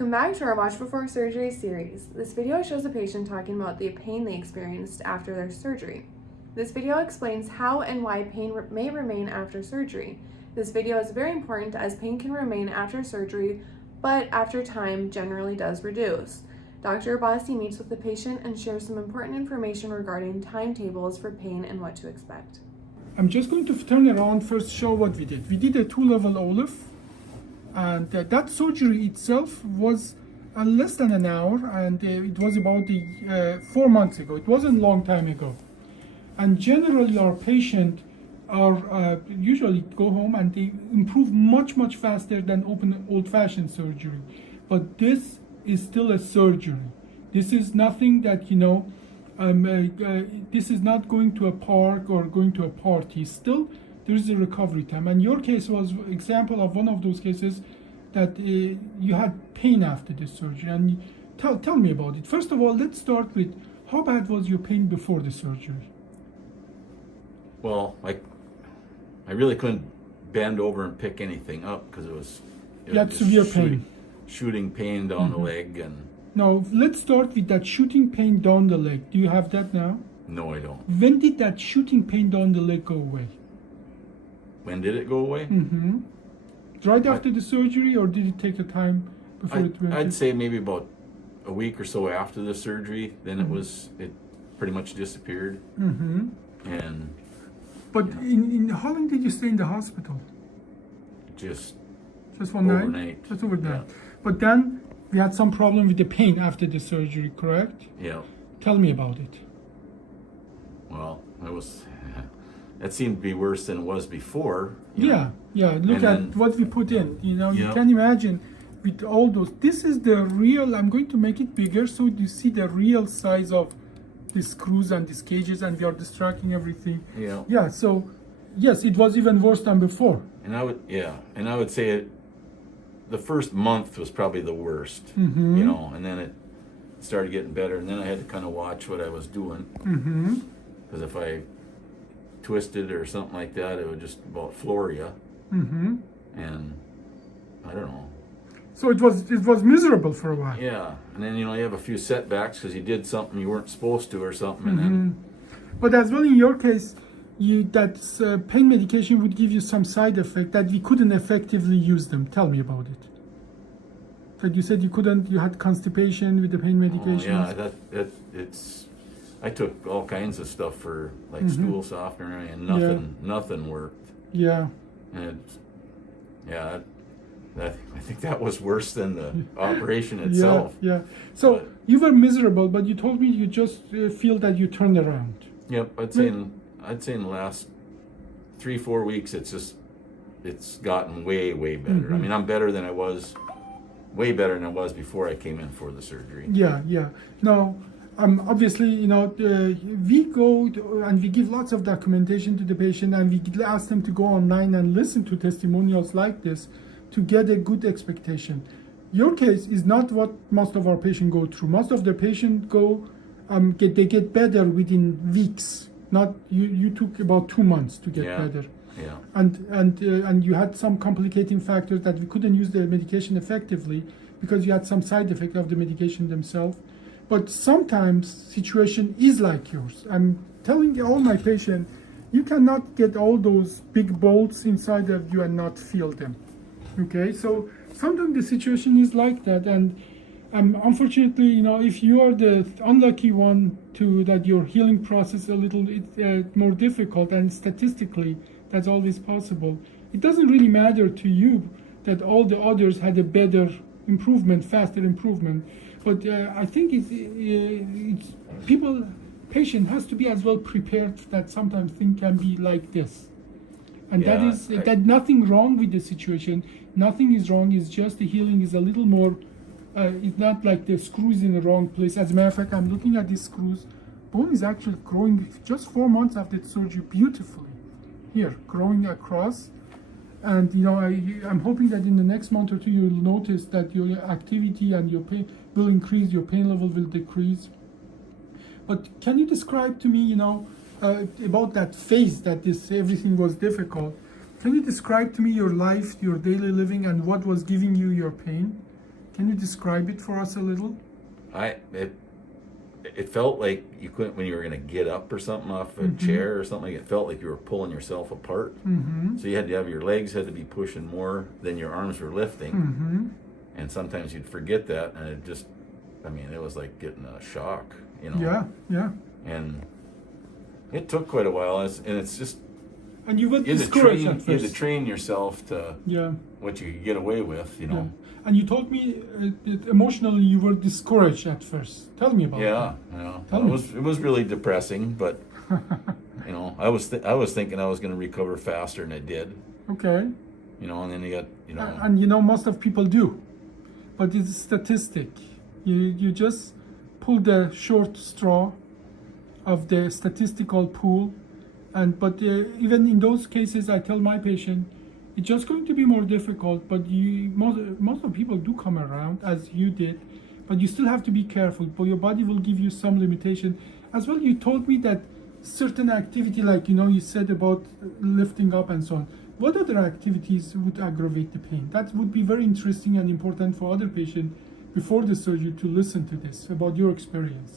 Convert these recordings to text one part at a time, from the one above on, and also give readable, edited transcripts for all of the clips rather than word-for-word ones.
Welcome back to our Watch Before Surgery series. This video shows a patient talking about the pain they experienced after their surgery. This video explains how and why pain may remain after surgery. This video is very important as pain can remain after surgery, but after time generally does reduce. Dr. Abbasi meets with the patient and shares some important information regarding timetables for pain and what to expect. I'm just going to turn around first, show what we did. We did a 2-level OLIF, and that surgery itself was less than an hour, and it was about 4 months ago. It wasn't a long time ago. And generally our patients are usually go home and they improve much faster than open old-fashioned surgery. But this is still a surgery. This is nothing that, this is not going to a park or going to a party. Still, there is a recovery time. And your case was example of one of those cases that you had pain after this surgery. And tell me about it. First of all, let's start with how bad was your pain before the surgery? Well, I really couldn't bend over and pick anything up because it was had severe pain. Shooting pain down the leg. And now let's start with that shooting pain down the leg. Do you have that now? no, I don't. When did that shooting pain down the leg go away? When did it go away? Right after the surgery, or did it take a time before it went? I'd say maybe about a week or so after the surgery. Then it pretty much disappeared. And But in how long did you stay in the hospital? just Just one overnight. night? Just overnight. Yeah. But then we had some problem with the pain after the surgery, correct? Yeah. Tell me about it. Well, that seemed to be worse than it was before. you know. Yeah. Look And at then- what we put in. You Yeah. can imagine with all those. This is the real. I'm going to make it bigger so you see the real size of the screws and these cages, and we are distracting everything. Yeah. Yeah. So yes, it was even worse than before. And I would say the first month was probably the worst, and then it started getting better, and then I had to kind of watch what I was doing, because if I twisted or something like that, it would just about floor you, and I don't know. So it was miserable for a while. Yeah, and then you have a few setbacks because you did something you weren't supposed to or something, and then But as well in your case, that pain medication would give you some side effect that we couldn't effectively use them. Tell me about it. Like you said, you had constipation with the pain medication. I took all kinds of stuff for like stool softener, and nothing worked. Yeah. And I think that was worse than the operation itself. Yeah. So you were miserable, but you told me you just feel that you turned around. Yep, I'd say in the last 3-4 weeks, it's gotten way better. I mean, I'm way better than I was before I came in for the surgery. Yeah. Now, obviously, we go and we give lots of documentation to the patient, and we ask them to go online and listen to testimonials like this to get a good expectation. Your case is not what most of our patients go through. Most of the patients they get better within weeks. Not you took about 2 months to get better. Yeah. And you had some complicating factors that we couldn't use the medication effectively because you had some side effect of the medication themselves. But sometimes situation is like yours. I'm telling all my patients, you cannot get all those big bolts inside of you and not feel them. Okay, so sometimes the situation is like that, and unfortunately, if you are the unlucky one that your healing process a little more difficult, and statistically that's always possible. It doesn't really matter to you that all the others had a better improvement, faster improvement, but I think patient has to be as well prepared that sometimes things can be like this. And that nothing wrong with the situation. Nothing is wrong. It's just the healing is a little more. It's not like the screws in the wrong place. As a matter of fact, I'm looking at these screws. Bone is actually growing just 4 months after the surgery beautifully. Here, growing across. And I'm hoping that in the next month or two you'll notice that your activity and your pain will increase. Your pain level will decrease. But can you describe to me, about that phase that everything was difficult? Can you describe to me your life, your daily living, and what was giving you your pain? Can you describe it for us a little? It felt like you couldn't, when you were going to get up or something off a chair or something, it felt like you were pulling yourself apart. So you had to have your legs had to be pushing more than your arms were lifting. And sometimes you'd forget that, and it just, I mean, it was like getting a shock, you know. Yeah. And it took quite a while, and it's just, And you were you had discouraged at to first. train yourself to what you could get away with, you know. And you told me that emotionally you were discouraged at first. Tell me about that. It was really depressing, but you know, I was thinking I was going to recover faster, and I did. Okay. You know, and then you got, you know, And you know, most of people do, but it's a statistic. You just pull the short straw of the statistical pool, but even in those cases, I tell my patient, it's just going to be more difficult, but most of people do come around, as you did, but you still have to be careful, but your body will give you some limitation. As well, you told me that certain activity, like, you know, you said about lifting up and so on. What other activities would aggravate the pain? That would be very interesting and important for other patients before the surgery to listen to this, about your experience.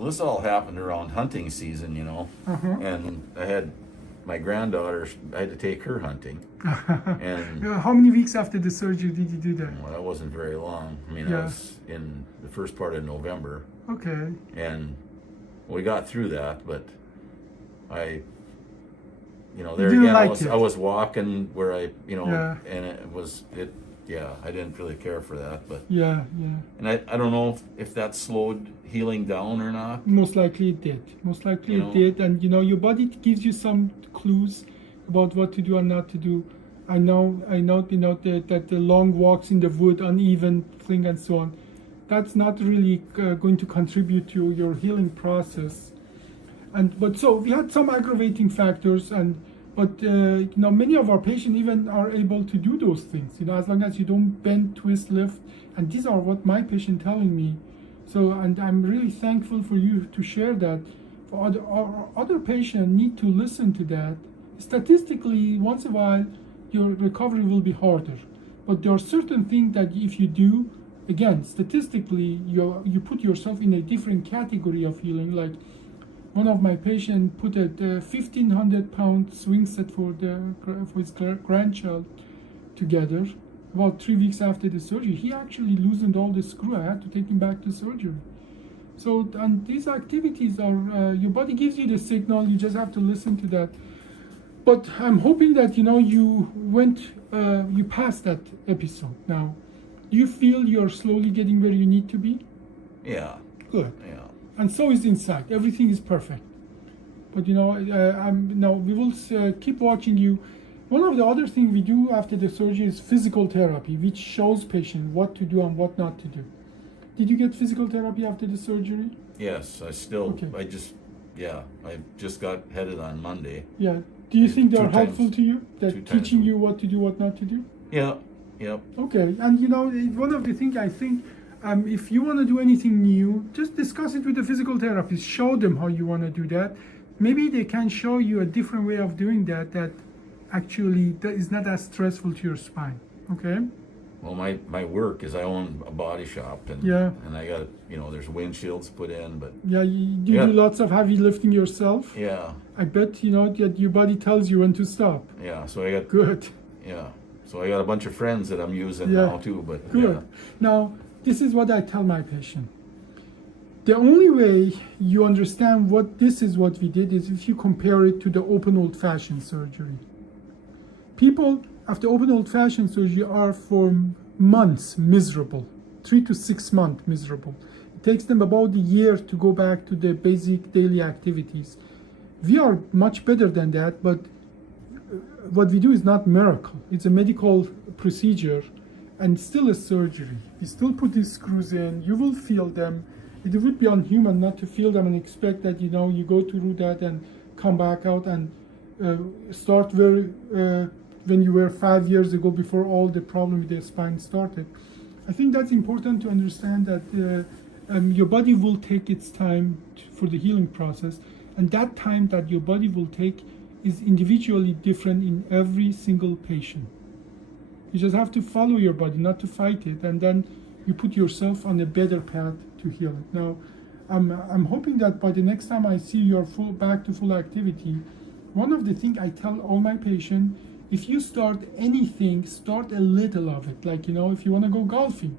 well, this all happened around hunting season, you know, and I had my granddaughter, I had to take her hunting. And How many weeks after the surgery did you do that? well, that wasn't very long. I mean, I was in the first part of November, Okay. and we got through that, but you know, You there didn't again, like it. I was walking where I and I didn't really care for that, but Yeah. and I don't know if that slowed healing down or not. Most likely it did. Most likely You it know? did. And, you know, your body gives you some clues about what to do and not to do. I know, you know, that the long walks in the wood, uneven thing and so on, that's not really going to contribute to your healing process. But so we had some aggravating factors, but you know, many of our patients even are able to do those things, you know, as long as you don't bend, twist, lift. And these are what my patient telling me. So, and I'm really thankful for you to share that. For other patients need to listen to that. Statistically, once in a while, your recovery will be harder. But there are certain things that if you do, again, statistically, you put yourself in a different category of healing. Like one of my patients put a 1,500-pound swing set for his grandchild together. About 3 weeks after the surgery, he actually loosened all the screw. I had to take him back to surgery. So, and these activities are, your body gives you the signal, you just have to listen to that. But I'm hoping that, you know, you passed that episode now. Do you feel you're slowly getting where you need to be? Yeah. Good. Yeah. And so is inside. Everything is perfect. But, you know, we will keep watching you. One of the other things we do after the surgery is physical therapy, which shows patients what to do and what not to do. Did you get physical therapy after the surgery? Yes, I just got headed on Monday. Yeah. Do you think they're 2 times. helpful to you? That 2 times teaching a you what to do, what not to do? Yeah. Yep. Okay. And, you know, one of the things I think, if you want to do anything new, just discuss it with the physical therapist. Show them how you want to do that. Maybe they can show you a different way of doing that actually that is not as stressful to your spine. Okay? Well, my work is I own a body shop, and I got, you know, there's windshields put in, but Yeah, you do lots of heavy lifting yourself. yeah, I bet, you know, that your body tells you when to stop. yeah. So I got Good. So I got a bunch of friends that I'm using now too, but Good. Now, this is what I tell my patient. The only way you understand what we did is if you compare it to the open old-fashioned surgery. People after open old-fashioned surgery are for months miserable, 3 to 6 months miserable. It takes them about a year to go back to the basic daily activities. We are much better than that, but what we do is not miracle. It's a medical procedure and still a surgery. We still put these screws in. You will feel them. It would be unhuman not to feel them and expect that, you know, you go through that and come back out and start when you were 5 years ago before all the problem with the spine started. I think that's important to understand that your body will take its time for the healing process, and that time that your body will take is individually different in every single patient. You just have to follow your body, not to fight it, and then you put yourself on a better path to heal it. Now, I'm hoping that by the next time I see you're back to full activity, one of the things I tell all my patients, if you start anything, start a little of it. Like, if you want to go golfing,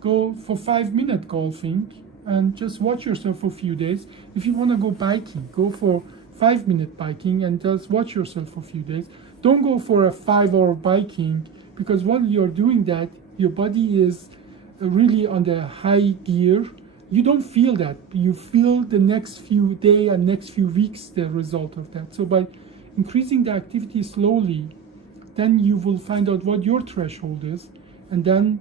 go for 5-minute golfing and just watch yourself for a few days. If you want to go biking, go for 5-minute biking and just watch yourself for a few days. Don't go for a 5-hour biking, because while you're doing that, your body is really on the high gear. You don't feel that. You feel the next few days and next few weeks the result of that. So by increasing the activity slowly, then you will find out what your threshold is, and then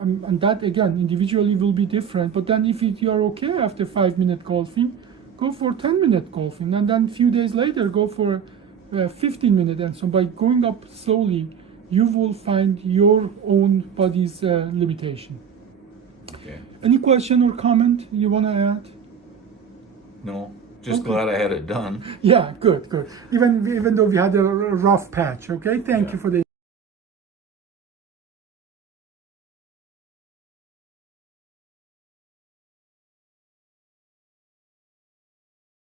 and that again individually will be different. But then if you are okay after 5-minute golfing, go for 10-minute golfing, and then a few days later go for 15-minute. And so by going up slowly, you will find your own body's limitation. Okay. Any question or comment you want to add? No, just Okay. glad I had it done. Yeah, good. Even though we had a rough patch. Okay, thank you for the